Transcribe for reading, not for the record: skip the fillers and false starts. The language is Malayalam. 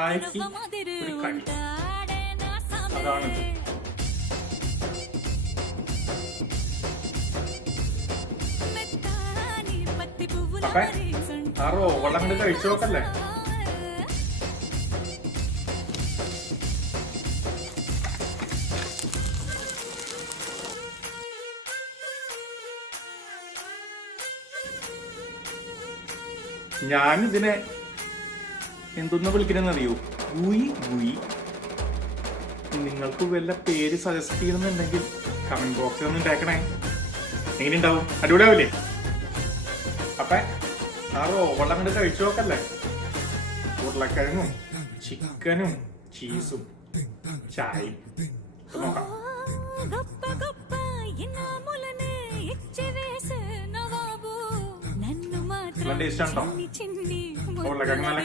ചായക്ക് ഒരു കടി, അതാണിത്. അപ്പേ ആ റോവെള്ളം കണ്ട് കഴിച്ചു നോക്കല്ലേ? ഞാനിതിനെ എന്തൊന്ന് വിളിക്കണെന്നറിയോ? ഗുയി ഗുയി. നിങ്ങൾക്ക് വല്ല പേര് സജസ്റ്റ് ചെയ്യണമെന്നുണ്ടെങ്കിൽ കമന്റ് ബോക്സിൽ ഒന്ന് ഉണ്ടാക്കണേ. എങ്ങനെയുണ്ടാവും? അടിപൊളിയാവില്ലേ? അപ്പ ആ റോവെള്ളം കണ്ട് കഴിച്ചു നോക്കല്ലേ? ഉരുളക്കിഴങ്ങും ചിക്കനും ചീസും ചായയും നോക്കാം. ടേസ്റ്റ് ഉണ്ടോ? ഉരുളക്കിഴങ്ങ് നല്ല